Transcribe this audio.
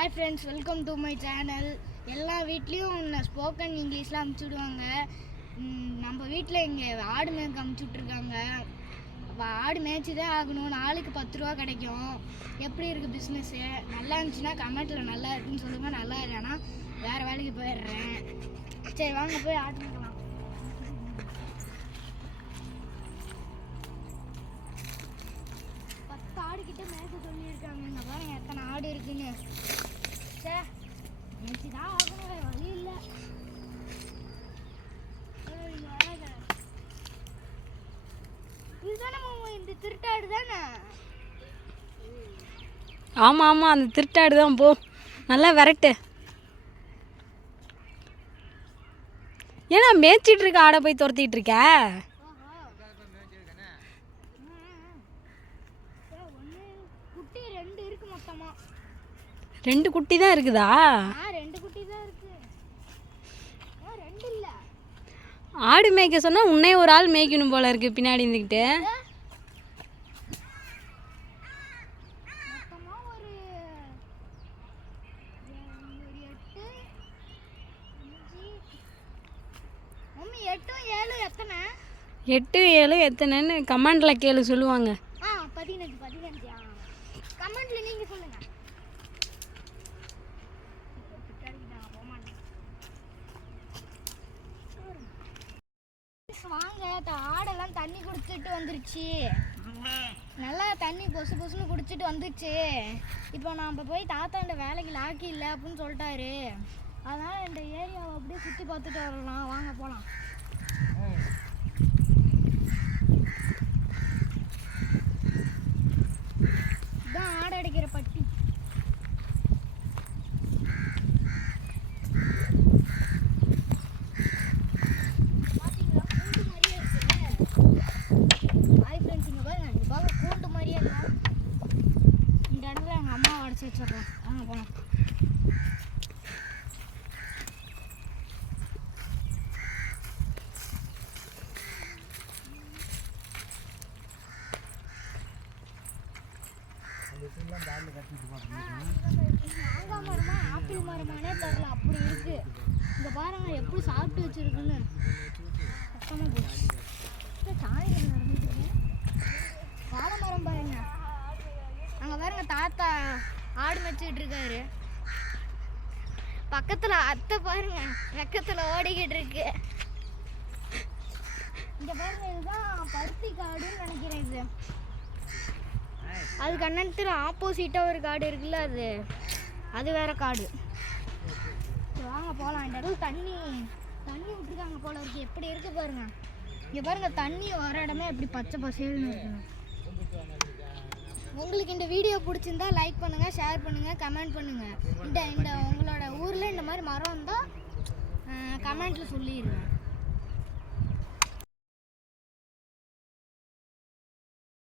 Hi friends, welcome to my channel. எல்லா வீட்லயும் spoken இங்கிலீஷ்லாம் அனுப்பிச்சுடுவாங்க. நம்ம வீட்டில் இங்கே ஆடு மேய்க்க அனுப்பிச்சுட்ருக்காங்க. ஆடு மேய்ச்சி தான் ஆகணும். நாளுக்கு 10 ரூபா கிடைக்கும். எப்படி இருக்குது பிஸ்னஸ்ஸு? நல்லா இருந்துச்சுன்னா கமெண்ட்டில் நல்லா இருக்குன்னு சொல்லுங்கள். நல்லா இல்லைன்னா வேறு வேலைக்கு போயிடுறேன். சரி வாங்க போய் ஆடு மேய்க்கலாம். 10 ஆடுகிட்ட மேய்க்க சொல்லியிருக்காங்க. இங்கே பாருங்க எத்தனை ஆடு இருக்குன்னு. சரி மேய்ச்சிதான் ஆகணும், வழி இல்லை. இதுதானே இந்த திருட்டாடு தானே? ஆமாம் ஆமாம், அந்த திருட்டாடு தான். போ நல்லா விரட்டு. ஏன்னா மேய்ச்சிட்டு இருக்க ஆடை போய் துரத்திட்டு இருக்க? குட்டி 2 இருக்கு மொத்தமா. 2 குட்டி தான் இருக்குதா? 2 குட்டி தான் இருக்கு. 2 இல்ல. ஆடு மேய்க்க சொன்னா உன்னே ஒரு ஆள் மேய்க்கணும் போல இருக்கு பின்னாடி இருந்துக்கிட்டு. மொத்தமா ஒரு 8 7 எத்தனை? 8 7 எத்தனைன்னு கமெண்ட்ல கேளு சொல்லுவாங்க. 15 கமெண்ட்ல நீங்க சொல்லுங்க. வாங்க, ஆடெல்லாம் தண்ணி குடிச்சிட்டு வந்துருச்சு. நல்லா தண்ணி பொசு பொசுன்னு குடிச்சிட்டு வந்துச்சு. இப்போ நாம் போய் தாத்தாண்ட வேலைக்கு லாக்கி இல்லை அப்படின்னு சொல்லிட்டாரு. அதனால் இந்த ஏரியாவை அப்படியே சுற்றி பார்த்துட்டு வரலாம். வாங்க போகலாம். இதுதான் ஆடு அடைக்கிற பட்டி. இந்த இடத்துல எங்கள் அம்மா உடச்சி வச்சிடறோம். வாங்க போகலாம். மாங்காய் மரமா ஆப்பிள் மரமானே தெரியல, அப்படி இருக்கு. இங்கே பாருங்க எப்படி சாப்பிட்டு வச்சிருக்குன்னு. கஷ்டமாக போச்சு. சாணி நடந்துட்டு வாழை மரம் பாருங்க. அங்கே பாருங்க தாத்தா ஆடு மேய்ச்சிட்டு இருக்காரு. பக்கத்தில் அத்தை பாருங்க வெக்கத்தில் ஓடிக்கிட்டு இருக்கு. இங்கே பாருங்க இதுதான் பருத்தி காடுன்னு நினைக்கிறேன். இது அதுக்கு அண்ணன் ஆப்போசிட்டாக ஒரு காடு இருக்குல்ல, அது வேற காடு. வாங்க போகலாம். இந்த இடத்துல தண்ணி விட்டுருக்காங்க போல இருக்கு. எப்படி இருக்கு பாருங்க. இங்கே பாருங்க தண்ணி வர இடமே எப்படி பச்சை பசேல்னு இருக்குங்க. உங்களுக்கு இந்த வீடியோ பிடிச்சிருந்தா லைக் பண்ணுங்கள், ஷேர் பண்ணுங்கள், கமெண்ட் பண்ணுங்கள். இந்த உங்களோட ஊரில் இந்த மாதிரி மரம் இருந்தால் கமெண்ட்டில் சொல்லிடுங்க.